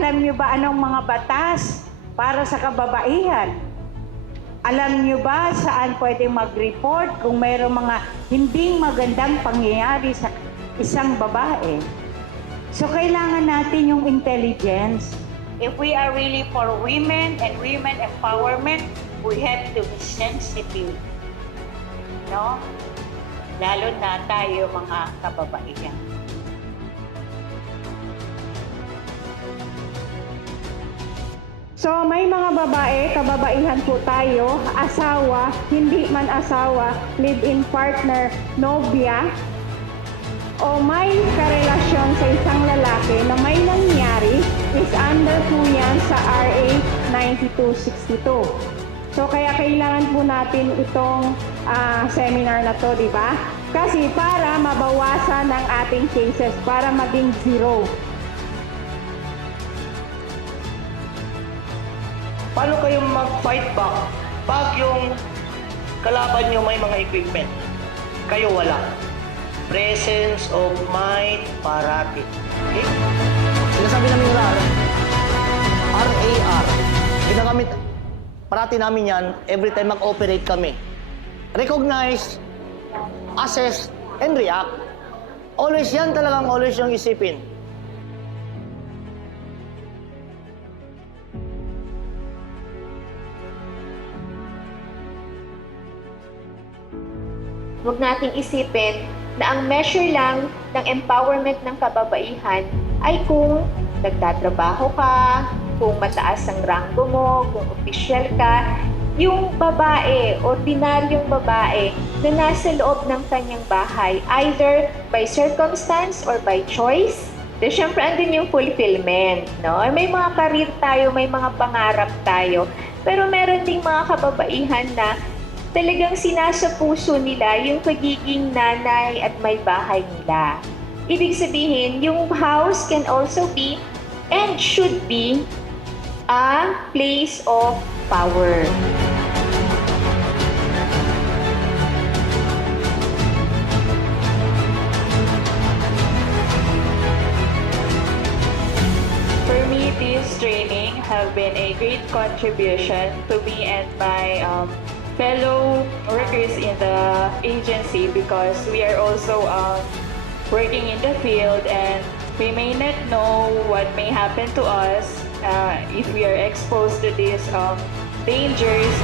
Alam niyo ba anong mga batas para sa kababaihan? Alam niyo ba saan pwedeng mag-report kung mayroong mga hindi magandang pangyayari sa isang babae? So kailangan natin yung intelligence. If we are really for women and women empowerment, we have to be sensitive. No? Lalo na tayo mga kababaihan. So may mga babae, kababaihan po tayo, asawa, hindi man asawa, live-in partner, nobya, o may karelasyon sa isang lalaki na may nangyari is under po yan sa RA 9262. So kaya kailangan po natin itong seminar na to, di ba? Kasi para mabawasan ang ating cases, para maging zero. Paano kayo mag-fight back pag yung kalaban nyo may mga equipment? Kayo wala. Presence of mind parati. Okay? Sinasabi namin RAR, RAR. Ginagamit parati namin yan every time mag-operate kami. Recognize, assess, and react. Always yan talagang always yung isipin. Huwag nating isipin na ang measure lang ng empowerment ng kababaihan ay kung nagtatrabaho ka, kung mataas ang ranggo mo, kung opisyal ka. Yung babae, ordinaryong babae na nasa loob ng kanyang bahay, either by circumstance or by choice, then syempre andun yung fulfillment, no? May mga karir tayo, may mga pangarap tayo, pero meron ding mga kababaihan na talagang sinasa puso nila yung pagiging nanay at may bahay nila. Ibig sabihin, yung house can also be and should be a place of power. For me, this training have been a great contribution to me and my fellow workers in the agency, because we are also working in the field and we may not know what may happen to us if we are exposed to these dangers.